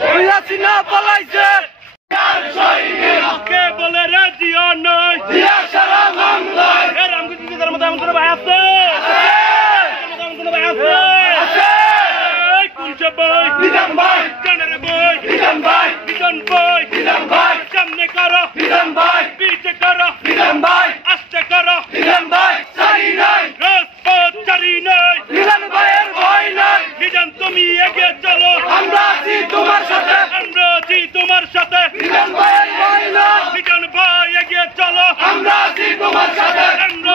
হাসিনা পালাইছে কে বলে রে জিয়া নয় জিয়া সারা বাংলায় এ রামকৃষ্ণের মতো এমন কোনো ভাই আছে এমন কোনো ভাই আছে এই কুঞ্চে ভাই বিধান ভাই জানারে ভাই বিধান ভাই সামনে করো বিধান ভাই পিছে করো বিধান ভাই আস্তে করো বিধান ভাই সারি নাই রাজপথ চারি নাই বিধান ভাইয়ের ভয় নাই বিধান তুমি এগিয়ে চলো আমরা আছি তোমার সাথে বিধান ভাইয়ের ভয় নাই বিধান ভাই এগিয়ে চলো আমরা আছি তোমার সাথে আমরা